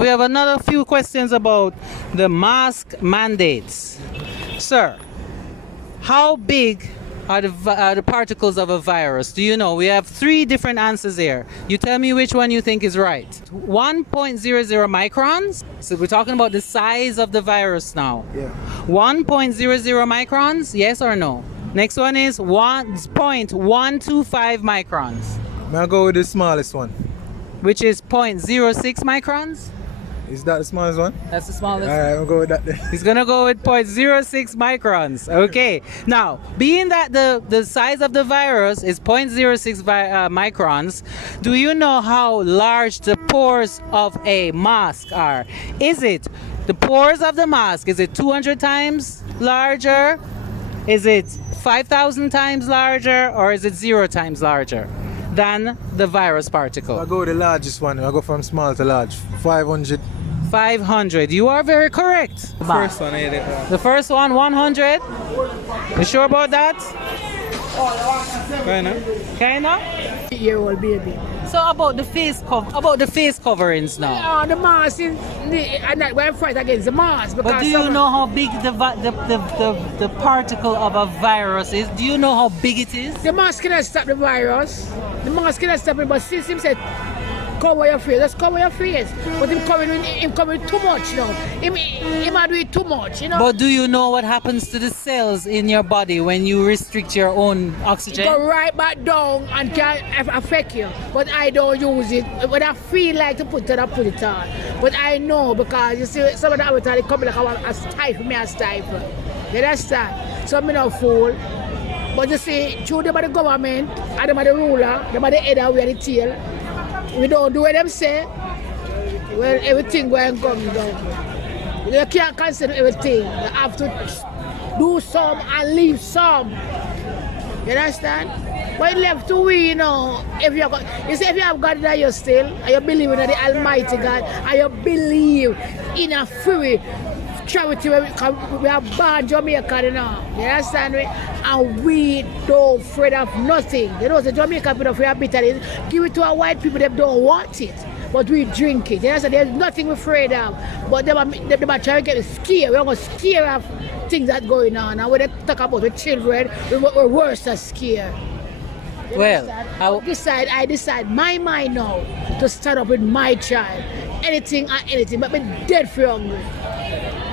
We have another few questions about the mask mandates. Sir, how big are the particles of a virus? Do you know? We have 3 different answers here. You tell me which one you think is right. 1.00 microns. So we're talking about the size of the virus now. Yeah. 1.00 microns, yes or no? Next one is 1.125 microns, I'll go with the smallest one. which is 0.06 microns. Is that the smallest one? That's the smallest. Alright, I'll go with that then. He's gonna go with 0.06 microns. Okay. Now, being that the size of the virus is 0.06 microns, do you know how large the pores of a mask are? Is it the pores of the mask? Is it 200 times larger? Is it 5,000 times larger, or is it 0 times larger than the virus particle? I'll go with the largest one. I'll go from small to large. 500. 500. You are very correct. First one, I did. The first one, 100. You sure about that? Kinda? Year-old baby. So about the face coverings now. The mask is, I'm not going to fight against the mask. But do you know how big the particle of a virus is? Do you know how big it is? The mask cannot stop the virus. The mask cannot stop it, but since him said, cover your face, just cover your face. But him covering too much now. Him might do it too much, you know. But do you know what happens to the cells in your body when you restrict your own oxygen? Go right back down and can affect you. But I don't use it. But I feel like to put it on, I put it on. But I know because you see some of the avatar they come like a stifle, me a stifle. You understand? So I'm not fool. But you see, through them are the government, and them are the ruler, them are the head and we are the tail. We don't do what them say. Well, everything going to come down. You can't consider everything. You have to do some and leave some. You understand? But left to we, you know, if you have God in you still, and you believe in the Almighty God, and you believe in a free charity, we are born Jamaica, you know. You understand me? And we don't afraid of nothing. You know, the Jamaican people are bitter. Give it to our white people, they don't want it. But we drink it. You understand? There's nothing we're afraid of. But they are trying to get us scared. We're going to scare of things that going on. And when they talk about the children, we're worse than scared. Well, I decide my mind now to stand up with my child. Anything and anything, but I'm dead for hungry.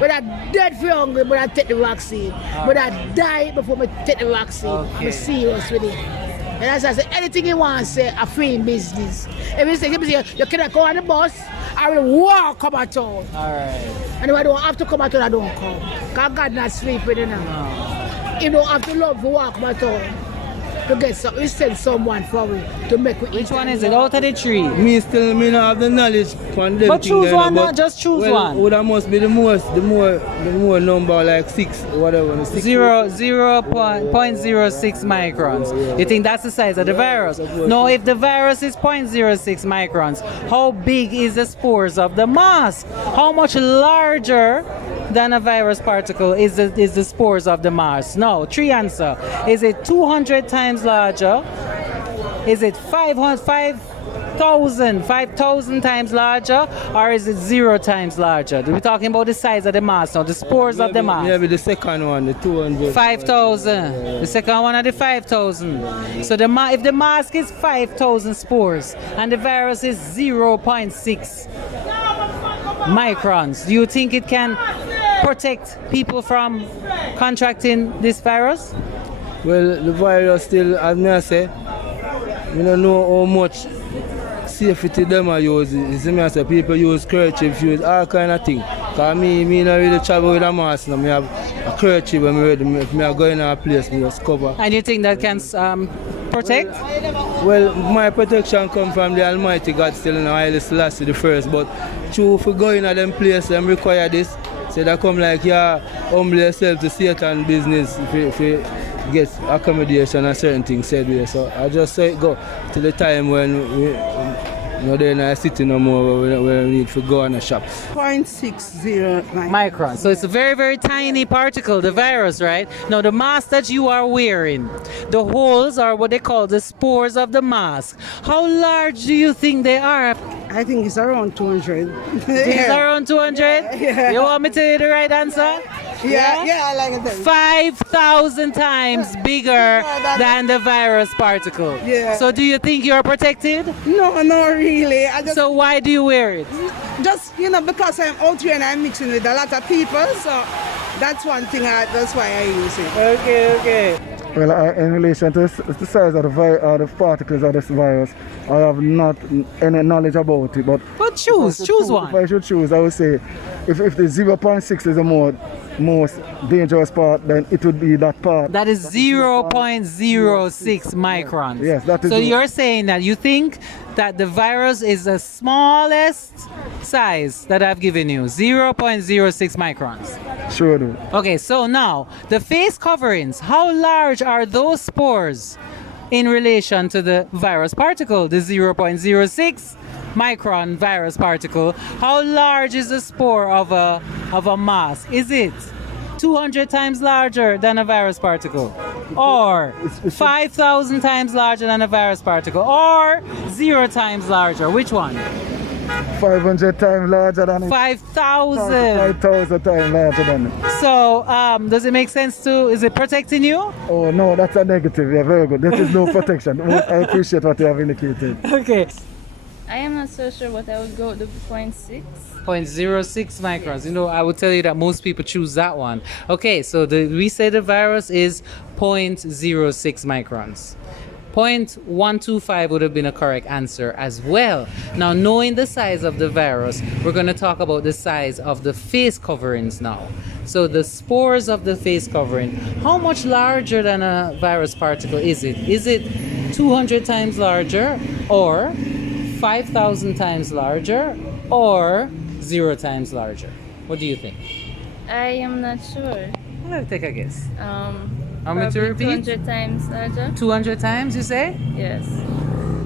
But I'm dead for hungry, but I take the vaccine. But I die before I take the vaccine. Okay. I'm serious with it. And as I say, anything you want to say, I'm free in business. If you say, you cannot go on the bus, I will walk come at all. Alright. And if I don't have to come at all, I don't come. Because God not sleeping, you know. No. You don't have to love to walk at all. To get some, we send someone for me to make we eat. Which one is it? Out of the 3? Me not have the knowledge on them. But choose one, not just choose one. That must be the more number, like 6 or whatever. 0.06 microns. You think that's the size of the virus? No, if the virus is 0.06 microns, how big is the spores of the mask? How much larger than a virus particle is the spores of the mask? No, 3 answer. Is it 200 times larger? Is it 5,000 times larger, or is it 0 times larger? We're talking about the size of the mass now, the spores of the mass. Maybe the second one, the 200. 5,000. The second one are the 5,000. So if the mask is 5,000 spores and the virus is 0.6 microns, do you think it can protect people from contracting this virus? Well, the virus still, as I say, we don't know how much safety them are using. You see me, I say people use kerchief, use all kind of things. Because me not really travel with a mask now. I have a kerchief when if I go in a place, I just cover. And you think that can protect? Well, my protection comes from the Almighty God still in Haile Selassie the first. But true, if we go in a them place, them require this. So they come like, yeah, humble yourself to Satan business if you get accommodation and certain things said with. So I just say go to the time when we they're not city no more where we need to go on a shop. 0.60 micron. So it's a very, very tiny particle, the virus, right? Now the mask that you are wearing, the holes are what they call the spores of the mask. How large do you think they are? I think it's around 200. It's around 200? Yeah. You want me to tell you the right answer? Yeah, I like it. 5,000 times bigger than the virus particle. Yeah. So do you think you're protected? No, not really. I just, So why do you wear it? because I'm out here and I'm mixing with a lot of people, so that's one thing. That's why I use it. Okay. Well, in relation to the size of the particles of this virus, I have not any knowledge about it. But choose If one. I should choose, I would say if the 0.6 is the most dangerous part, then it would be that part. That is 0.06 microns. Yes, that is So it. you're saying that you think that the virus is the smallest size that I've given you, 0.06 microns. Sure do. Okay, so now the face coverings, how large are those spores in relation to the virus particle, the 0.06 micron virus particle? How large is the spore of a mask? Is it 200 times larger than a virus particle, or 5,000 times larger than a virus particle, or 0 times larger? Which one? 500 times larger than it. 5,000. 5,000 times larger than it. So, does it make sense is it protecting you? Oh no, that's a negative. Yeah, very good. There is no protection. I appreciate what you have indicated. Okay. I am not so sure, but I would go with the 0.6. 0.06 microns. You know, I would tell you that most people choose that one. Okay, so we say the virus is 0.06 microns. 0.125 would have been a correct answer as well. Now, knowing the size of the virus, we're going to talk about the size of the face coverings now. So the spores of the face covering, how much larger than a virus particle is it? Is it 200 times larger, or 5,000 times larger, or 0 times larger? What do you think? I am not sure. Let's take a guess. How me to repeat? 200 times larger? 200 times, you say? Yes.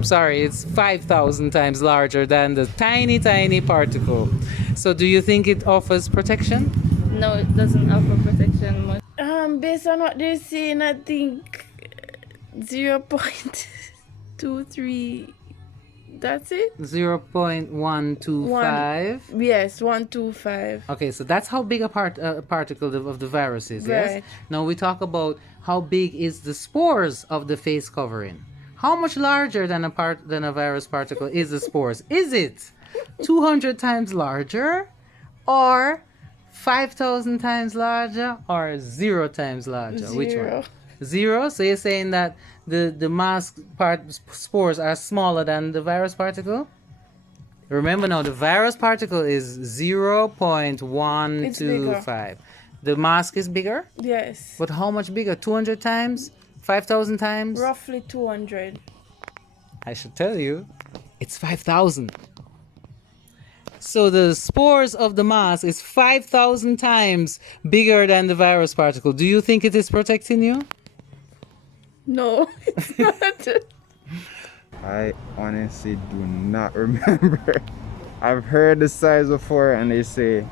Sorry, it's 5,000 times larger than the tiny particle. So do you think it offers protection? No, it doesn't offer protection much. Based on what they're saying, I think 0.23. That's it? 0.125. Yes, 125. Okay, so that's how big a particle of the virus is, yes? Right. Now we talk about how big is the spores of the face covering. How much larger than a virus particle is the spores? Is it 200 times larger, or 5,000 times larger, or 0 times larger? Which one? 0. So you're saying that the mask spores are smaller than the virus particle? Remember now, the virus particle is 0.125. The mask is bigger? Yes. But how much bigger? 200 times? 5,000 times? Roughly 200. I should tell you, it's 5,000. So the spores of the mask is 5,000 times bigger than the virus particle. Do you think it is protecting you? No, it's not. I honestly do not remember. I've heard the size before, and they say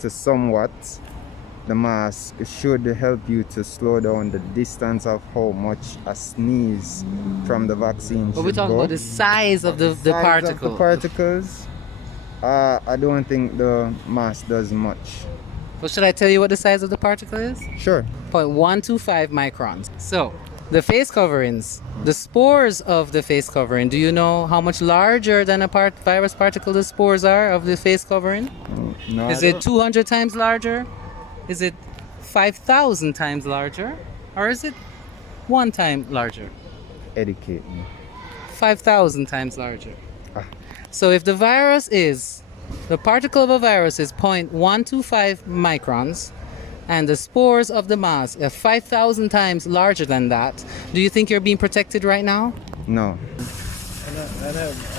to somewhat the mask should help you to slow down the distance of how much a sneeze from the vaccine But should we're talking go. about the size of the Size of particle. the particles. I don't think the mask does much. Well, should I tell you what the size of the particle is? Sure. 0.125 microns. So the face coverings, the spores of the face covering, do you know how much larger than a virus particle the spores are of the face covering? No, Is I it don't. 200 times larger? Is it 5,000 times larger? Or is it 1 time larger? Educate me. 5,000 times larger. Ah. So if the particle of a virus is 0.125 microns, and the spores of the mask are 5,000 times larger than that, do you think you're being protected right now? No.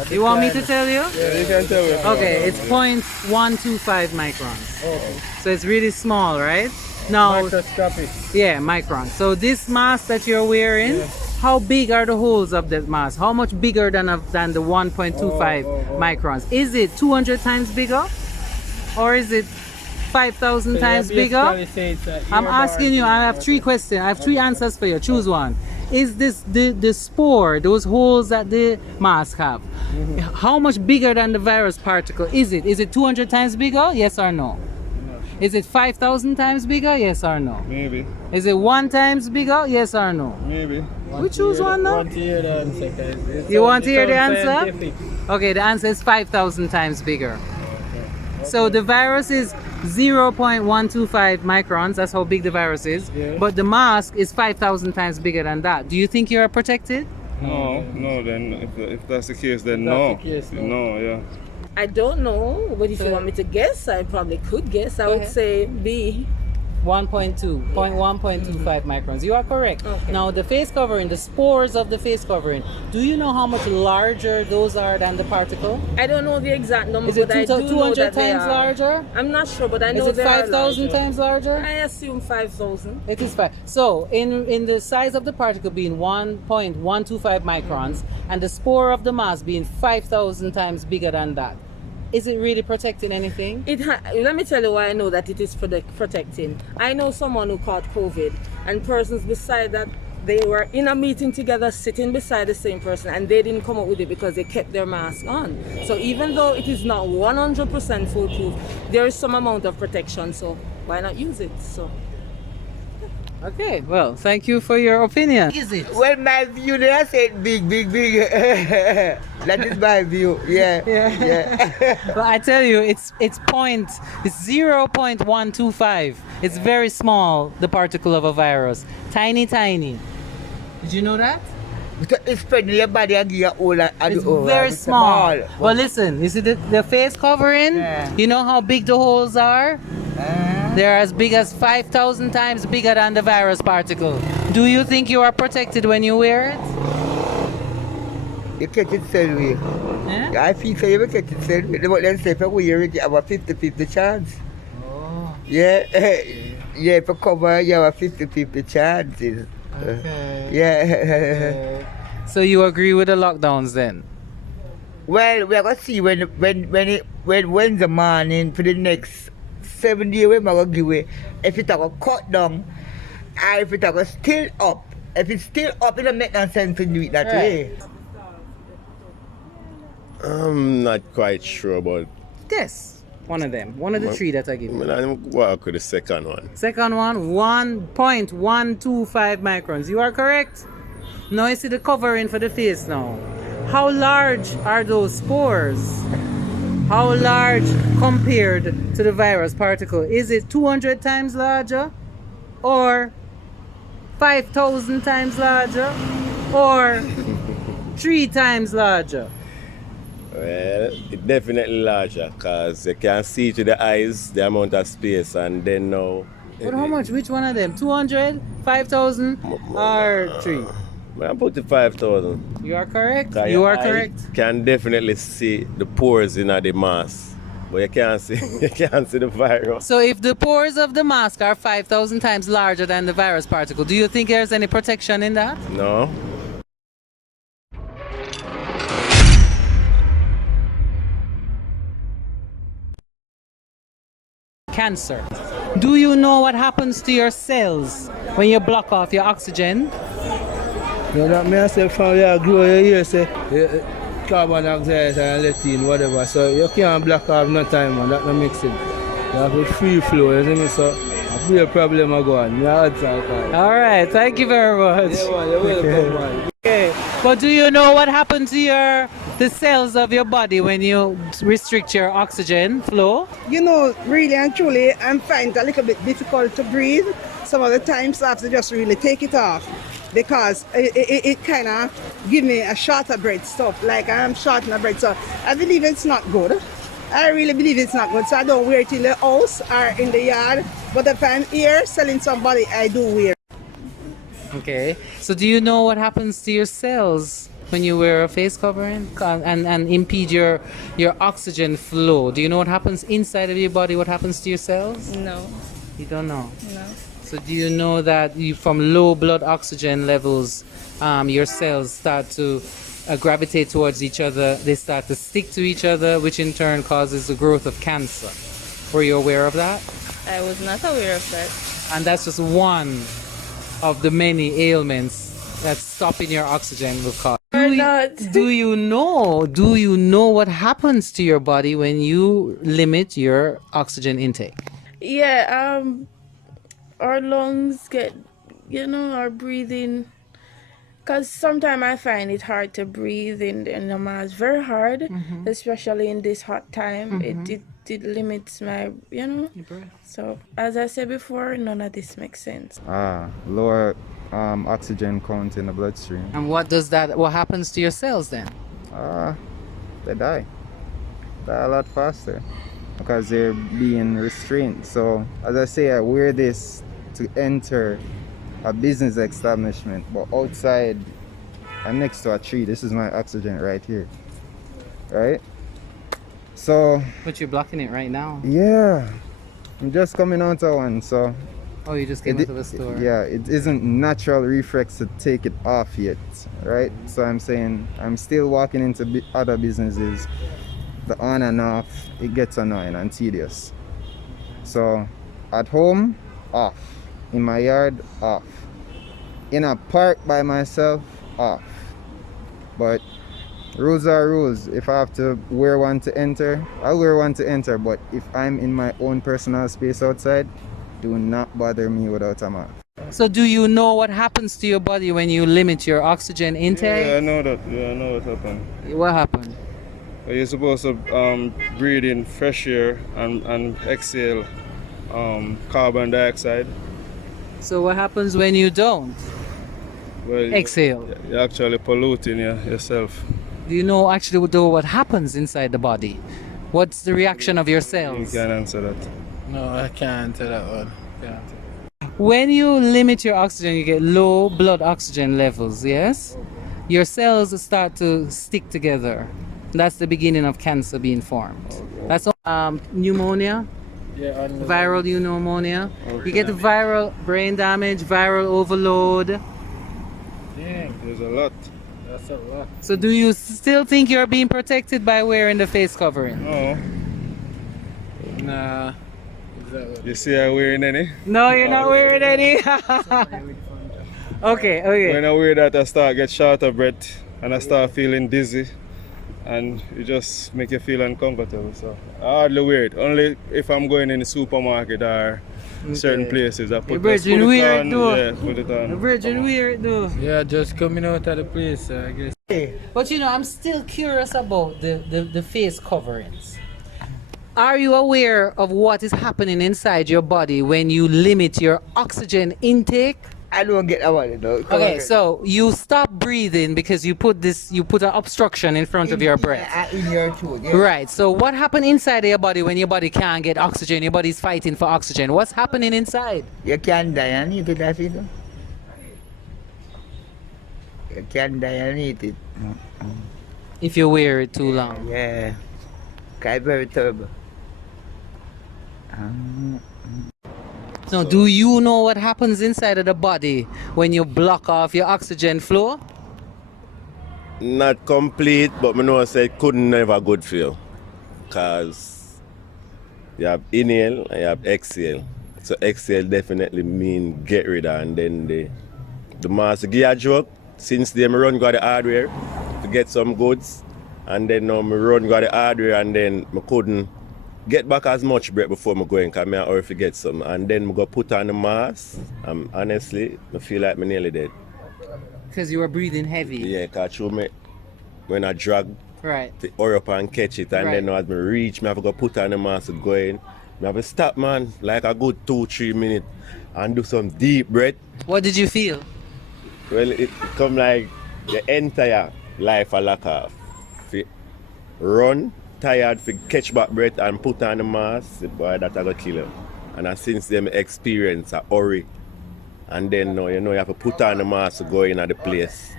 You want me to tell you? Yeah, you can tell me. Okay, it's 0.125 microns. Okay. So it's really small, right? Now, Microscopic. yeah, micron. So this mask that you're wearing, how big are the holes of that mask? How much bigger than the 1.25 microns? Is it 200 times bigger? Or is it 5,000 times bigger? I'm asking you, I have 3 questions. I have 3 answers for you. Choose one. is this the spore, those holes that the mask have? How much bigger than the virus particle is it? Is it 200 times bigger? Yes or no? Is it 5,000 times bigger? Yes or no? Maybe. Is it 1 times bigger? Yes or no? Maybe. We choose one now. Want to hear the answer, guys. You want to hear the answer? Okay, the answer is 5,000 times bigger. So the virus is 0.125 microns. That's how big the virus is. Yeah. But the mask is 5,000 times bigger than that. Do you think you're protected? No, then if that's the case, then That's no. the case, no. No, yeah. I don't know, but if you want me to guess, I probably could guess. I would ahead. say B. 1.25 microns. You are correct. Okay. Now the face covering, the spores of the face covering, do you know how much larger those are than the particle? I don't know the exact number, Is it but I do know 200 that they times are. larger? I'm not sure, but I know Is it they are 5,000 larger. times larger? I assume 5,000. It is 5. So in the size of the particle being 1.125 microns and the spore of the mass being 5,000 times bigger than that, is it really protecting anything? Let me tell you why I know that it is protecting. I know someone who caught COVID, and persons beside that, they were in a meeting together, sitting beside the same person, and they didn't come up with it because they kept their mask on. So even though it is not 100% foolproof, there is some amount of protection. So why not use it? So. Okay, well, thank you for your opinion. Is it? Well, my view, they are saying big. That is my view. Yeah. But I tell you, it's 0.125. It's very small, the particle of a virus. Tiny. Did you know that? It's spreading your body and give you all It's very small. But listen, you see the face covering? Yeah. You know how big the holes are? They're as big as 5,000 times bigger than the virus particle. Do you think you are protected when you wear it? You catch it same way. Yeah? I feel say you catch it same way. But then say if you wear it, you have a 50-50 chance. Oh. Yeah. Yeah, if you cover, you have a 50-50 chances. Okay. Yeah. So you agree with the lockdowns then? Well, we're gonna see when the morning for the next 7 days we're gonna give it. If it's gonna cut down, and if it's gonna still up. If it's still up, it don't make no sense to do it that way. I'm not quite sure about. Yes. One of them. One of the three that I give you. I'm work with the second one. Second one, 1.125 microns. You are correct. Now you see the covering for the face now. How large are those spores? How large compared to the virus particle? Is it 200 times larger? Or 5,000 times larger? Or 3 times larger? Well, it's definitely larger because you can see to the eyes the amount of space, and then now. But how much? Which one of them? 200, 5,000, or 3? I put the 5,000. You are correct. 'Cause You your are eye correct. Can definitely see the pores in the mask, but you can't see you can't see the virus. So if the pores of the mask are 5,000 times larger than the virus particle, do you think there's any protection in that? No. Cancer. Do you know what happens to your cells when you block off your oxygen? You know, me I say from your grow your ear say carbon dioxide and letting whatever. So you can't block off no time, man. That no makes sense. You have a free flow, you see me? So a real problem I go on. All right, thank you very much. Yeah, man, you're welcome, man. Okay, but do you know what happens to the cells of your body when you restrict your oxygen flow? You know, really and truly, I'm finding it a little bit difficult to breathe. Some of the times I have to just really take it off because it kind of give me a shorter breath stuff, like I'm short of breath. So I believe it's not good. I really believe it's not good. So I don't wear it in the house or in the yard. But if I'm here selling somebody, I do wear. Okay, so do you know what happens to your cells when you wear a face covering and impede your oxygen flow? Do you know what happens inside of your body? What happens to your cells? No. You don't know? No. So do you know that from low blood oxygen levels, your cells start to gravitate towards each other, they start to stick to each other, which in turn causes the growth of cancer. Were you aware of that? I was not aware of that. And that's just one of the many ailments That's stopping your oxygen will cause. Or not. Do you know what happens to your body when you limit your oxygen intake? Yeah, our lungs get, our breathing. Because sometimes I find it hard to breathe in the mask. Very hard, especially in this hot time. It limits my, Your breath. So, as I said before, none of this makes sense. Lower oxygen count in the bloodstream. And what happens to your cells then? They die a lot faster because they're being restrained. So as I say, I wear this to enter a business establishment, but outside I'm next to a tree. This is my oxygen right here, right? So But you're blocking it right now. yeah, I'm just coming out of one. So Oh, you just came out of a store. yeah, it isn't natural reflex to take it off yet, right? So I'm saying I'm still walking into other businesses. The on and off, it gets annoying and tedious. So at home, off. In my yard, off. In a park by myself, off. But rules are rules. If I have to wear one to enter, I'll wear one to enter. But if I'm in my own personal space outside, do not bother me without a mask. So do you know what happens to your body when you limit your oxygen intake? Yeah, I know that. Yeah, I know what happened. What happened? You're supposed to breathe in fresh air and exhale carbon dioxide. So what happens when you don't? Well, Exhale. You're actually polluting yourself. Do you know actually what happens inside the body? What's the reaction of your You cells? can't answer that. No, I can't tell that one. When you limit your oxygen, you get low blood oxygen levels, yes? Your cells start to stick together. That's the beginning of cancer being formed. That's pneumonia, Yeah, viral pneumonia. You get viral brain damage, viral overload. Dang, There's a lot. that's a lot. So do you still think you're being protected by wearing the face covering? No. Nah. Exactly. You see I wearing any? No, you're not wearing any. Okay. When I wear that, I start get short of breath and I start feeling dizzy. And it just make you feel uncomfortable. So I hardly wear it. Only if I'm going in the supermarket or certain places. I put, Virgin put it wear on. it though. Yeah, put it on. The Virgin wear it though. Yeah, just coming out of the place, I guess. But I'm still curious about the face coverings. Are you aware of what is happening inside your body when you limit your oxygen intake? I don't get about it though. Okay, so you stop breathing because you put an obstruction in front of your breath. In your throat, yeah. Right. So what happened inside of your body when your body can't get oxygen? Your body's fighting for oxygen. What's happening inside? You can die and eat it, that's it. You can die and eat it. If you wear it too long. Yeah. It's very terrible. So do you know what happens inside of the body when you block off your oxygen flow? Not complete, but I know I say it couldn't never good for you. Because you have inhale and you have exhale. So exhale definitely mean get rid of, and then the master give a joke. Since they run got the hardware to get some goods, and then now I run got the hardware, and then I couldn't get back as much breath before I go in because I already forget some. And then I go put on the mask. Honestly, I feel like I'm nearly dead. Because you were breathing heavy. Yeah, because when I drag Right. to hurry up and catch it, and Right. then now as I reach, I have to go put on the mask to go in. I have to stop, man, like a good 2-3 minutes and do some deep breath. What did you feel? Well, it come like the entire life a lock off. Fi run, tired, fi catch back breath and put on the mask, boy, that I go kill him. And since them experience a hurry, and then now you have to put on the mask to go in at the place.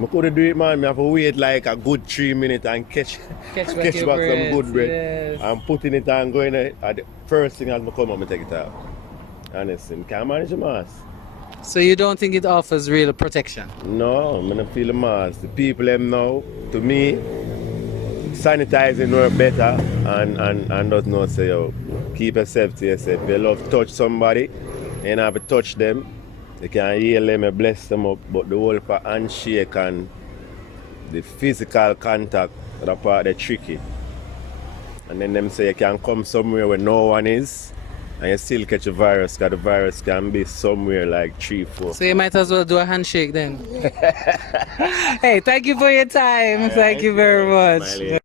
I couldn't do it, man. I have to wait like a good 3 minutes and catch Catch back back your some breath, good breath. yes. And putting it on, going at the first thing as I come up, I take it out. Honestly, I can't manage the mask. So you don't think it offers real protection? No, I don't feel the mask. The people them now, to me, sanitizing work better and does not say, keep yourself to yourself. If you love touch somebody, you don't have to touch them. They can heal them, and bless them up, but the whole for handshake and the physical contact, that part they tricky. And then them say you can come somewhere where no one is and you still catch a virus, because the virus can be somewhere like 3-4. So you might as well do a handshake then. Hey, thank you for your time. Thank you very much.